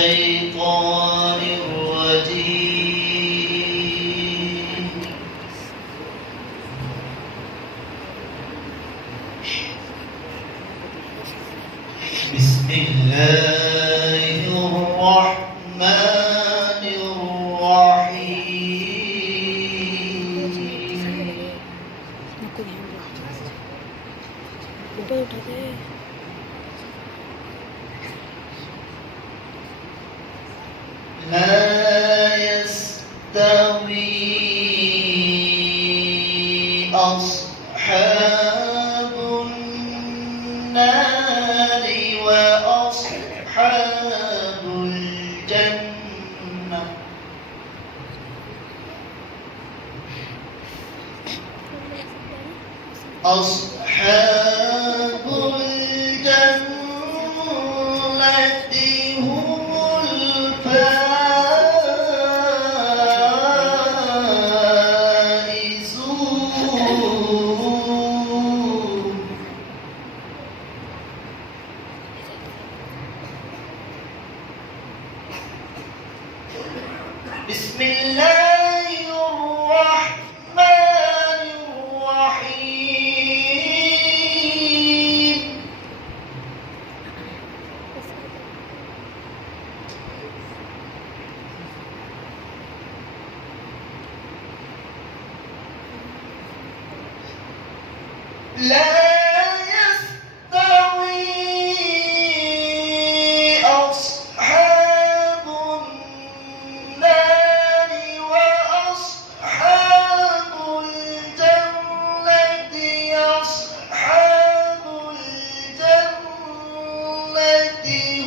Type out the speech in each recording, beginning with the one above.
الشيطان الرجيم. بسم الله الرحمن الرحيم. لا يستوي أصحاب النار وأصحاب الجنة. أصحاب الجنة هم الفائزون. بسم الله الرحمن الرحيم. لا يستوي أصحاب النار وأصحاب الجنة. أصحاب الجنة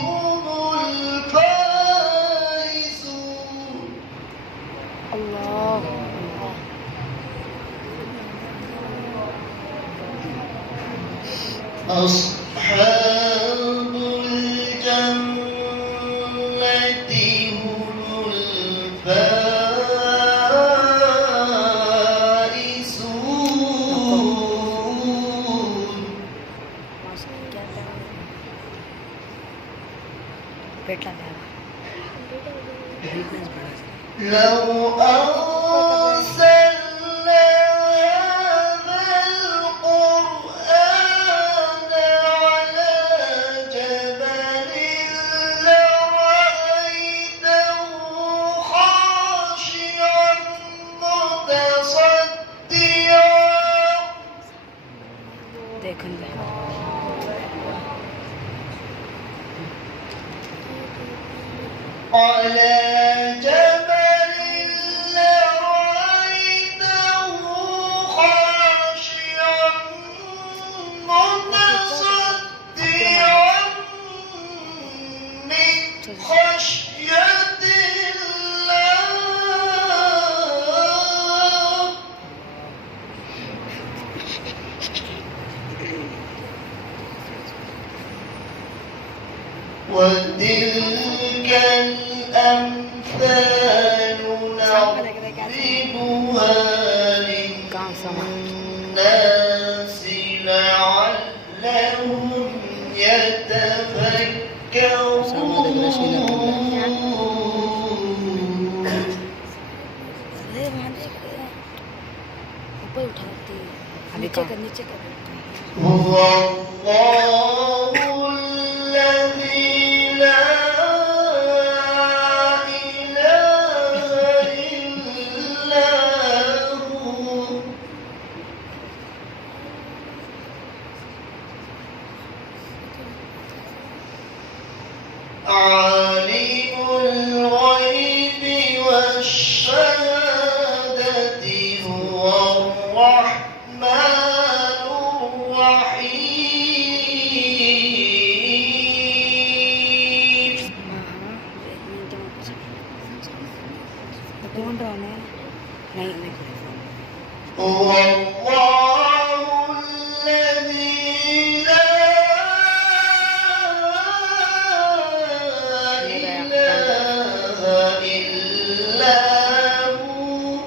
هم الفائزون. الله. أصحاب الجنة هم الفائزون. لو أنزلنا هذا القرآن على جبل لرأيته خاشعا متصدعا على جبل لرأيته خاشعا متصدعا من خشية الله. وتلك الأمثال نضربها للناس لعلهم يتفكرون. هو الله الذي لا إله إلا هو. عالم الغيب والشهادة هو الرحمن الرحيم. هو الله الذي لا إله إلا هو.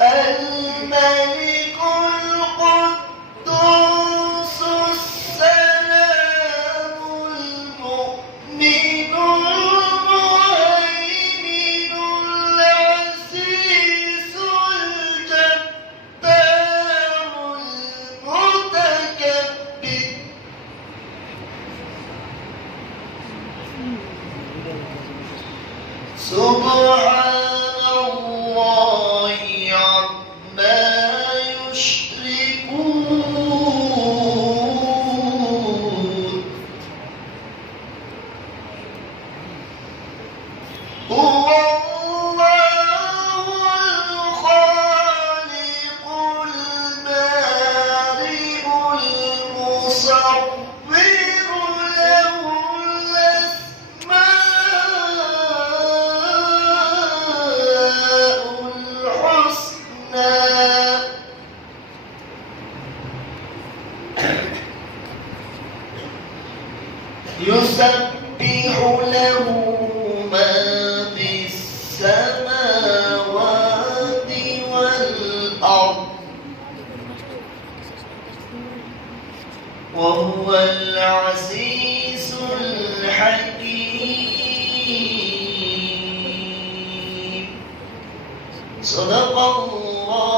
الملك القدوس يسبح له ما في السماوات والأرض وهو العزيز الحكيم. صدق الله